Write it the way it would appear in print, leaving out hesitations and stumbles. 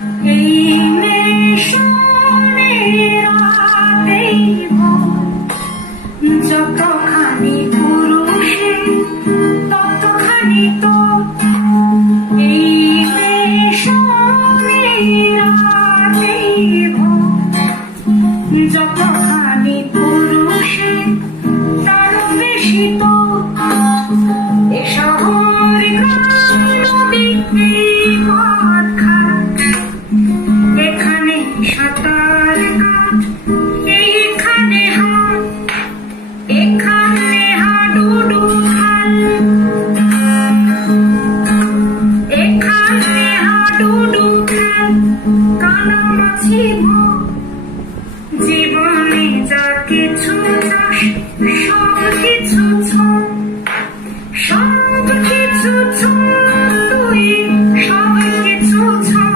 এই মেশনের রাতেই যতখানি পুরুষে ততখানি তো। এই মেশনের রাতেই যতখানি পুরুষে তারও বেশি তো। এ শহর নদীতে এখানে সাঁতার কাট, এইখানে হাট, এখানে হাডুডু খাল, এখানে হাডুডু খাল। কানামাছি জীবনে যা কিছু